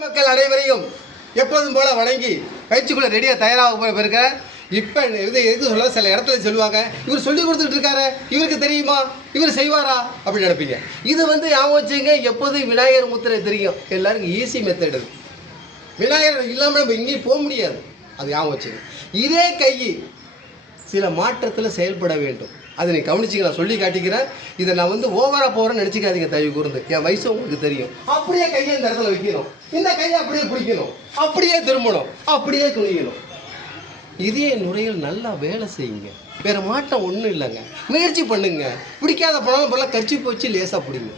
மக்கள் அனைவரையும் எப்போதும் போல வணங்கி பயிற்சிக்குள்ள ரெடியாக தயாராக இருக்க. இப்போ இது எது சொல்ல சில இடத்துல சொல்லுவாங்க, இவர் சொல்லி கொடுத்துட்டு இருக்காரு, இவருக்கு தெரியுமா, இவர் செய்வாரா அப்படின்னு நினைப்பீங்க. இது ஞாபகம் வச்சுங்க, எப்போதும் விநாயகர் முத்திரை தெரியும் எல்லாருக்கும். ஈஸி மெத்தட் இது. விநாயகர் இல்லாமல் நம்ம எங்கேயும் போக முடியாது. அது ஞாபகம் வச்சுங்க. இதே கை சில மாற்றத்தில் செயல்பட வேண்டும். அதை நீ கவனிச்சிங்க, நான் சொல்லி காட்டிக்கிறேன். இதை நான் ஓவராக போகிறேன்னு நினச்சிக்காதீங்க. தயவு கூர்ந்து, என் வயசு உங்களுக்கு தெரியும். அப்படியே கையை இந்த இடத்துல வைக்கணும், இந்த கையை அப்படியே பிடிக்கணும், அப்படியே திரும்பணும், அப்படியே குனியணும். இதே நுரையில் நல்லா வேலை செய்யுங்க. வேறு மாற்றம் ஒன்றும் இல்லைங்க. முயற்சி பண்ணுங்க. பிடிக்காத பணம் கட்சி போச்சு, லேசாக பிடிங்க.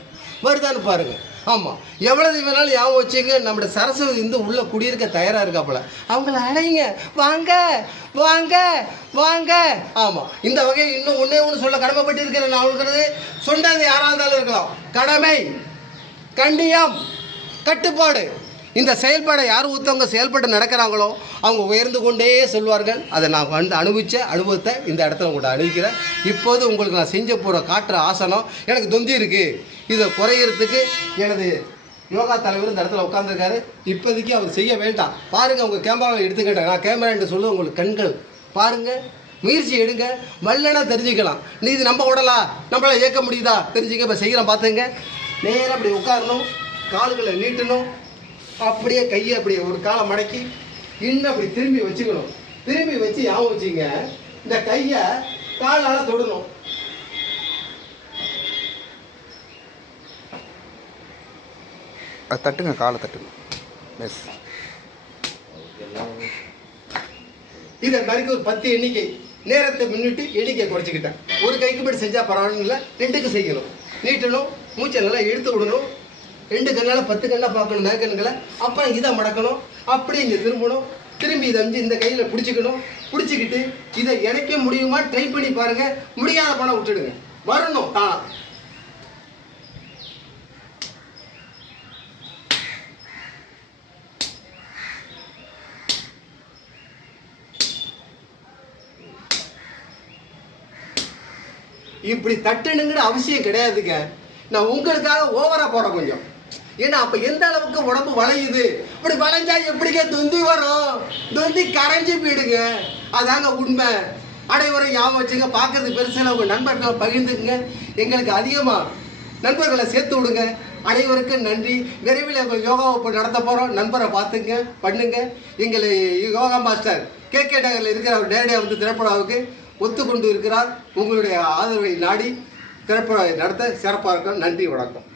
வருதான்னு பாருங்கள். ஆமாம், எவ்வளவு வேணாலும் ஞாபகம் வச்சுங்க. நம்மளோட சரஸ்வதி உள்ளே குடியிருக்க தயாராக இருக்காப்புல. அவங்கள அழைங்க, வாங்க வாங்க வாங்க. ஆமாம், இந்த வகையில் இன்னும் ஒன்று சொல்ல கடமைப்பட்டு இருக்கிறேன். நான் அவங்களுக்கு சொன்னது யாராக இருந்தாலும் இருக்கலாம். கடமை, கண்ணியம், கட்டுப்பாடு. இந்த செயல்பாடை யார் ஒருத்தவங்க செயல்பட்டு நடக்கிறாங்களோ அவங்க உயர்ந்து கொண்டே சொல்வார்கள். அதை நான் அனுபவித்த அனுபவத்தை இந்த இடத்துல உங்கள்கிட்ட அனுபவிக்கிறேன். இப்போது உங்களுக்கு நான் செஞ்ச போகிற காட்டுற ஆசனம் எனக்கு தொந்தி இருக்குது. இதை குறையிறதுக்கு எனது யோகா தலைவர் இந்த இடத்துல உட்காந்துருக்காரு. இப்போதைக்கு அவர் செய்ய வேண்டாம். பாருங்கள், உங்கள் கேமராவை எடுத்துக்கிட்டேன். நான் கேமரா என்று சொல்ல உங்களுக்கு கண்கள் பாருங்கள், முயற்சி எடுங்க. வல்லனா தெரிஞ்சுக்கலாம். நீ இது நம்ம உடலா, நம்மளால் இயக்க முடியுதா தெரிஞ்சுக்க. இப்போ செய்கிறேன் பார்த்துங்க. நேராக அப்படி உட்காரணும், கால்களை நீட்டணும், அப்படியே கையை அப்படியே ஒரு காலை மடக்கி இன்னும் அப்படி திரும்பி வச்சுக்கணும். திரும்பி வச்சு ஞாபகம் வச்சுங்க, இந்த கையை காலால் தொடணும். தட்டுங்க, காலை தட்டுங்க. எஸ், இதை மாதிரி ஒரு 10 எண்ணிக்கை நேரத்தை முன்னிட்டு எண்ணிக்கை குறைச்சிக்கிட்டேன். ஒரு கைக்கு மட்டும் செஞ்சால் பரவாயில்ல, 2க்கு செய்யணும். நீட்டணும், மூச்சை நல்லா இழுத்து விடணும். 2 கண்ணால் 10 கண்ணாக பார்க்கணும் மேற்கண்களை. அப்புறம் இதை மடக்கணும், அப்படியே இங்கே திரும்பணும். திரும்பி இதை இந்த கையில் பிடிச்சிக்கணும். பிடிச்சிக்கிட்டு இதை இணைக்க முடியுமா ட்ரை பண்ணி பாருங்கள். முடியாத பணம் விட்டுடுங்க, வரணும் தானா. இப்படி தட்டணுங்கிற அவசியம் கிடையாதுங்க. நான் உங்களுக்காக ஓவரா போட கொஞ்சம். ஏன்னா அப்ப எந்த அளவுக்கு உடம்பு வளையுது. இப்படி வளைஞ்சா எப்படிங்க தொந்தி வரும்? தொந்தி கரைஞ்சி போயிடுங்க. அதாங்க உண்மை. அனைவரும் ஞாபகம் வச்சுங்க. பார்க்கறதுக்கு பெருசாக உங்கள் நண்பர்களை பகிர்ந்துக்குங்க. எங்களுக்கு அதிகமாக நண்பர்களை சேர்த்து விடுங்க. அனைவருக்கும் நன்றி. விரைவில் யோகா வகுப்பு நடத்த போகிறோம். நண்பரை பார்த்துங்க, பண்ணுங்க. எங்களை யோகா மாஸ்டர் KK நகரில் இருக்கிற அவர் நேரடியாக திரைப்படாவுக்கு ஒத்துக்கொண்டு இருக்கிறார். உங்களுடைய ஆதரவை நாடி திரைப்படம் நடத்த சிறப்பாக இருக்கும். நன்றி, வணக்கம்.